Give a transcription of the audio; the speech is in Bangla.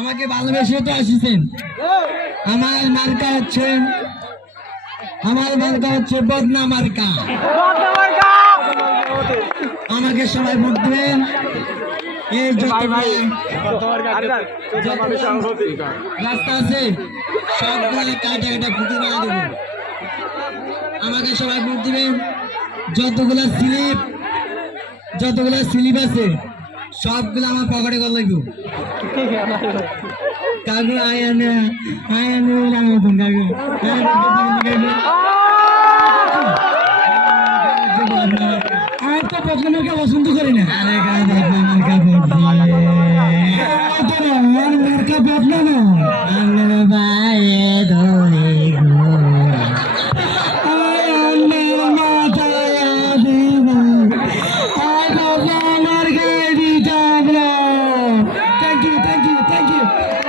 আমাকে ভালোবেসে তো আসিছেন। আমার মার্কা হচ্ছে বদনা মার্কা। আমাকে সবাই ভোট দেবেন। এই রাস্তা আছে সবগুলো কাটা ফুটি বানিয়ে দেবো। আমাকে সবাই ভোট দিবেন। যতগুলা স্লিপ আছে সবগুলো আমার পকেটে করে লাগবে। কাকু আয়ানে মতন কাকু আমার তো বদনামার্কা পছন্দ করি না। আরে বদনামার্কা মার্কা বদনানো ভাই ধরে Thank you.